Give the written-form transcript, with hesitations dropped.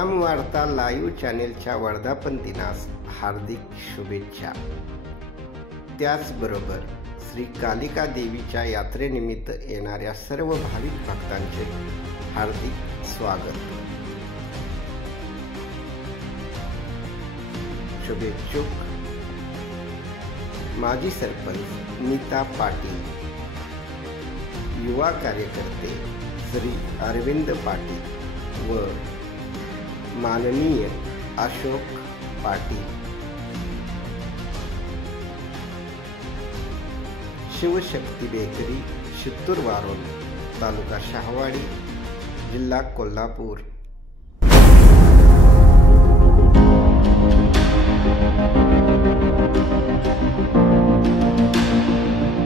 राम वार्ता लाईव्ह चॅनेलच्या वर्धापन दिनास हार्दिक शुभेच्छा। त्याचबरोबर श्री कालिका देवीच्या यात्रेनिमित्त येणाऱ्या सर्व भाविक भक्तांचे हार्दिक स्वागत। शुभेच्छुक माजी सरपंच नीता पाटील, युवा कार्यकर्ते श्री अरविंद पाटील व माननीय अशोक पाटील। शिवशक्ती बेकरी, शित्तूर वारोल, तालुका शहावाडी, जिल्हा कोल्हापूर।